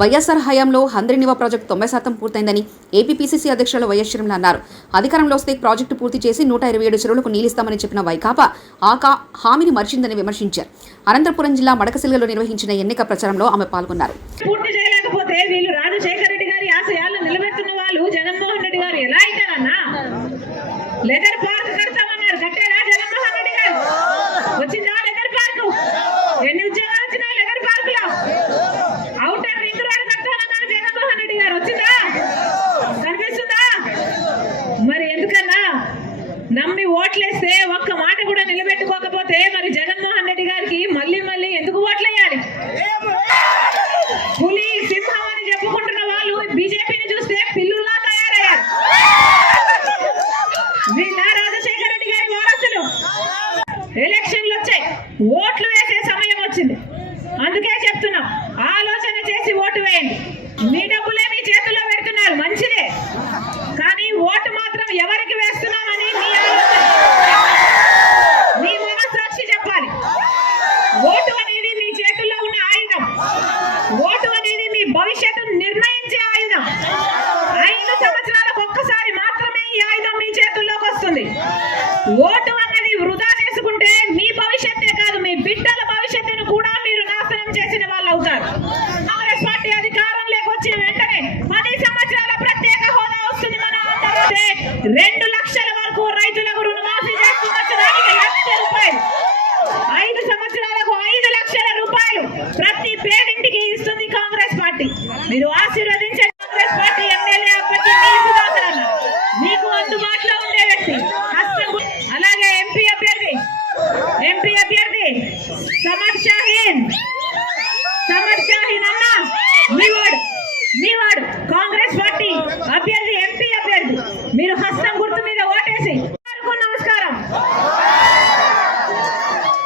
వైఎస్ఆర్ హయాంలో హంద్రినివా ప్రాజెక్టు 90% పూర్తయిందని ఏపీపీసీసీ అధ్యక్షులు వైఎస్ షర్మిల అన్నారు. అధికారంలో వస్తే ప్రాజెక్టు పూర్తి చేసి 127 చెరువులకు నీళ్లిస్తామని చెప్పిన వైకాపా హామీని మరిచిందని విమర్శించారు. అనంతపురం జిల్లా మడకశిల్లలో నిర్వహించిన ఎన్నిక ప్రచారంలో ఆమె పాల్గొన్నారు. పూర్తి చేయలేకపోతే వీళ్ళు రాజశేఖర రెడ్డి గారి ఆశయాలను నిలబెడుతున్న వాళ్ళు జగన్మోహన్ రెడ్డి గారు ఎలా అవుతారన్నా? లెదర్ పార్క్ కడతామన్నారు, కట్టారా జగన్మోహన్ రెడ్డి గారు? వచ్చిందా లెదర్ పార్క్? ఎన్ని ఉద్యోగాలు వచ్చినాయి లెదర్ పార్క్ లో? అవుటర్ రింగ్ రోడ్ కడతానన్నారు జగన్మోహన్ రెడ్డి గారు, వచ్చిందా? కనిపిస్తుందా? మరి ఎందుకన్నా నమ్మి ఓట్లేస్తే ఒక్క మాట కూడా నిలబెట్టుకోకపోతే మరి జగన్మోహన్ రెడ్డి గారికి మళ్ళీ మళ్ళీ ఎందుకు ఓట్లేయాలి? పులి సింహం అని చెప్పుకుంటున్న వాళ్ళు బీజేపీని చూస్తే పిల్లుల్లా తయారయ్యారు. వీళ్ళ రాజశేఖర రెడ్డి గారి వారసులు. ఎలక్షన్లు వచ్చాయి, ఓట్లు వేసే సమయం వచ్చింది. అందుకే చెప్తున్నాం, ఆలోచన చేసి ఓటు వేయండి. మీ డబ్బులే మీ చేతుల్లో పెడుతున్నారు, మంచిదే. కానీ ఓటు మాత్రం ఎవరికి వేస్తున్నామని మీ మనస్సాక్షి చెప్పాలి. ఓటు అనేది మీ చేతుల్లో ఉన్న ఆయుధం. ఓటు అనేది మీ భవిష్యత్తును నిర్ణయించే ఆయుధం. 5 సంవత్సరాలకు ఒక్కసారి మాత్రమే ఈ ఆయుధం మీ చేతుల్లోకి వస్తుంది. ఓటు అన్నది వృధా చేసుకుంటే మీ భవిష్యత్తే కాదు, మీ బిడ్డల భవిష్యత్తును కూడా మీరు నాశనం చేసిన వాళ్ళు అవుతారు. కాంగ్రెస్ పార్టీ అధికారంలోకి వచ్చిన వెంటనే 10 సంవత్సరాల ప్రత్యేక హోదా వస్తుంది. మన ఆంధ్రప్రదేశ్ 2 లక్షల వరకు రైతులకు రుణమాఫీ చేస్తున్న రూపాయలు, 5 సంవత్సరాలకు 5 లక్షల రూపాయలు ప్రతి పేదింటికి ఇస్తుంది కాంగ్రెస్ పార్టీ. మీరు ఆశీర్వదించే కాంగ్రెస్ పార్టీ ఎమ్మెల్యే అభ్యర్థి మీకు అందుబాటులో ఉండే వ్యక్తి. అలాగే ఎంపీ అభ్యర్థి సమర్ షాహీన్ అన్న మీవాడు కాంగ్రెస్ పార్టీ అభ్యర్థి, ఎంపీ అభ్యర్థి. మీరు హస్తం గుర్తు మీద